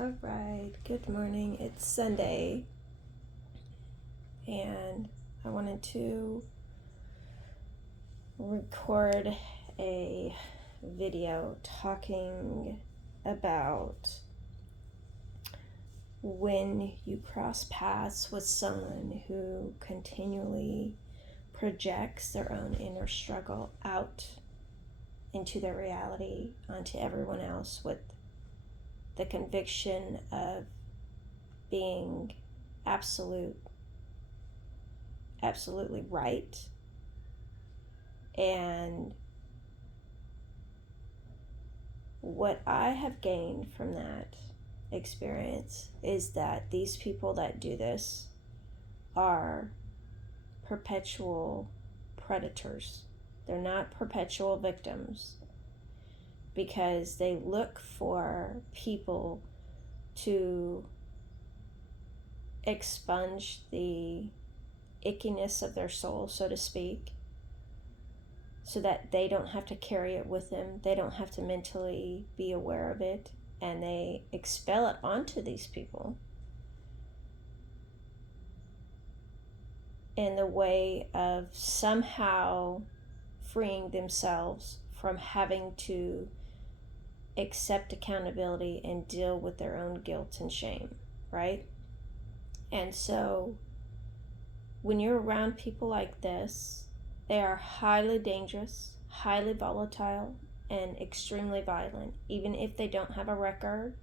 All right, good morning. It's Sunday, and I wanted to record a video talking about when you cross paths with someone who continually projects their own inner struggle out into their reality onto everyone else with the conviction of being absolutely right. And what I have gained from that experience is that these people that do this are perpetual predators. They're not perpetual victims because they look for people to expunge the ickiness of their soul, so to speak, so that they don't have to carry it with them. They don't have to mentally be aware of it, and they expel it onto these people in the way of somehow freeing themselves from having to accept accountability and deal with their own guilt and shame, right? And so when you're around people like this, they are highly dangerous, highly volatile, and extremely violent, even if they don't have a record.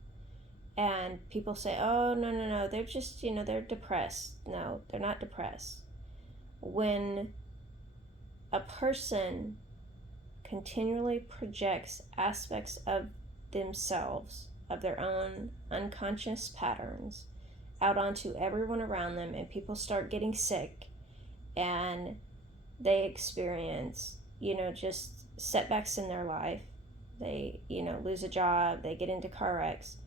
And people say, oh, no, they're just, they're depressed. No, they're not depressed. When a person continually projects aspects of themselves, of their own unconscious patterns, out onto everyone around them, and people start getting sick and they experience, just setbacks in their life. They, lose a job, they get into car wrecks.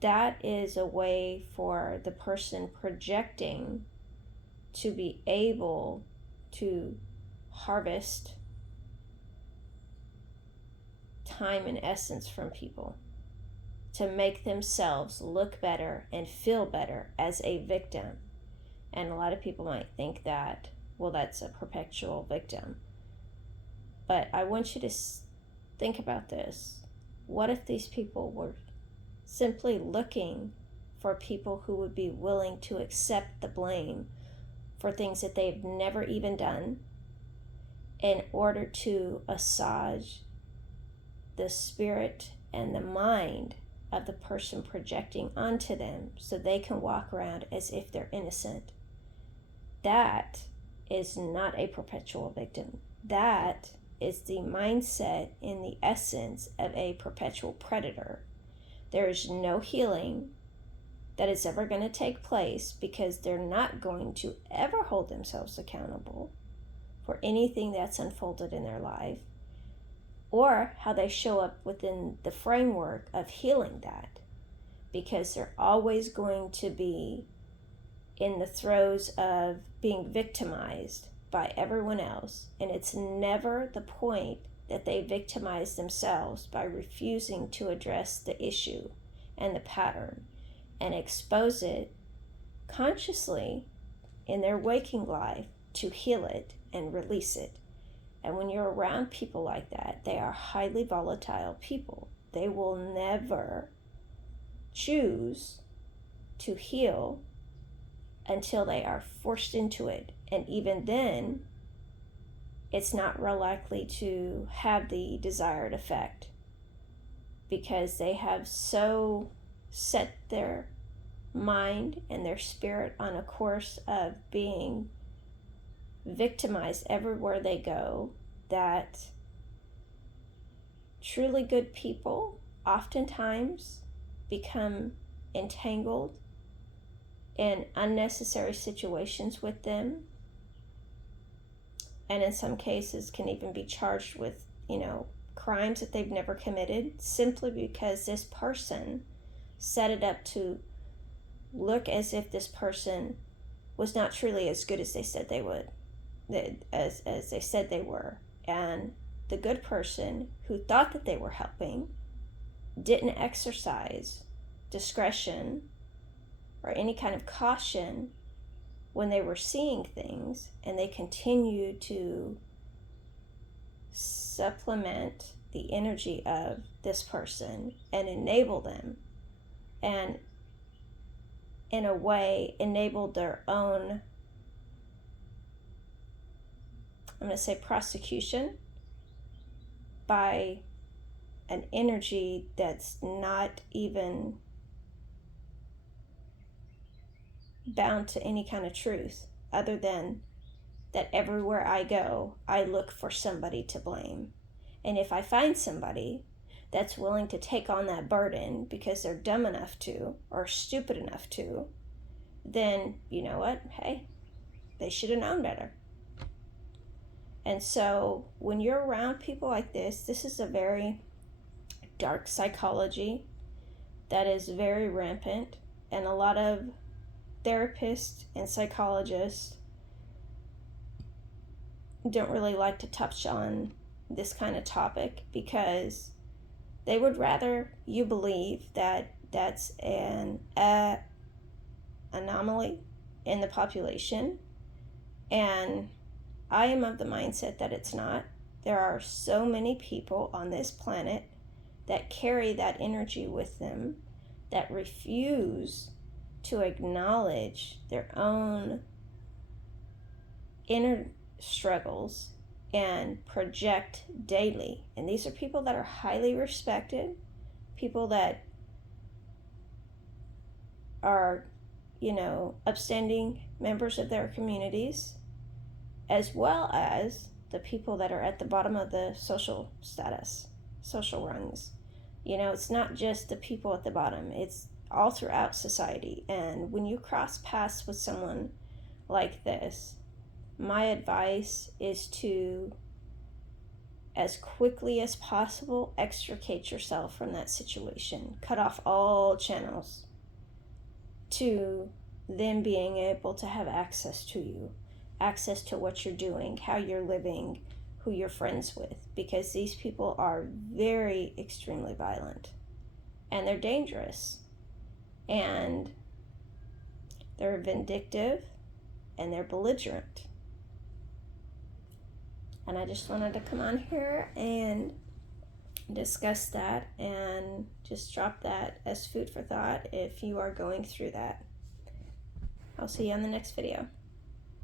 That is a way for the person projecting to be able to harvest time and essence from people, to make themselves look better and feel better as a victim. And a lot of people might think that, well, that's a perpetual victim. But I want you to think about this. What if these people were simply looking for people who would be willing to accept the blame for things that they've never even done in order to assuage the spirit and the mind of the person projecting onto them so they can walk around as if they're innocent? That is not a perpetual victim. That is the mindset in the essence of a perpetual predator. There is no healing that is ever going to take place because they're not going to ever hold themselves accountable for anything that's unfolded in their life or how they show up within the framework of healing that, because they're always going to be in the throes of being victimized by everyone else. And it's never the point that they victimize themselves by refusing to address the issue and the pattern and expose it consciously in their waking life to heal it and release it. And when you're around people like that, they are highly volatile people. They will never choose to heal until they are forced into it. And even then, it's not real likely to have the desired effect because they have so set their mind and their spirit on a course of being victimized everywhere they go that truly good people oftentimes become entangled in unnecessary situations with them, and in some cases can even be charged with, crimes that they've never committed, simply because this person set it up to look as if this person was not truly as good as they said they would, as they said they were. And the good person who thought that they were helping didn't exercise discretion or any kind of caution when they were seeing things, and they continued to supplement the energy of this person and enable them, and in a way enabled their own, I'm going to say, prosecution by an energy that's not even bound to any kind of truth, other than that everywhere I go, I look for somebody to blame. And if I find somebody that's willing to take on that burden because they're dumb enough to or stupid enough to, then you know what? Hey, they should have known better. And so when you're around people like this is a very dark psychology that is very rampant, and a lot of therapists and psychologists don't really like to touch on this kind of topic because they would rather you believe that that's an anomaly in the population. And I am of the mindset that it's not. There are so many people on this planet that carry that energy with them, that refuse to acknowledge their own inner struggles and project daily. And these are people that are highly respected, people that are, upstanding members of their communities, as well as the people that are at the bottom of the social status, social rungs. It's not just the people at the bottom, it's all throughout society. And when you cross paths with someone like this, my advice is to, as quickly as possible, extricate yourself from that situation. Cut off all channels to them being able to have access to you, access to what you're doing, how you're living, who you're friends with, because these people are very extremely violent, and they're dangerous, and they're vindictive, and they're belligerent. And I just wanted to come on here and discuss that and just drop that as food for thought if you are going through that. I'll see you on the next video.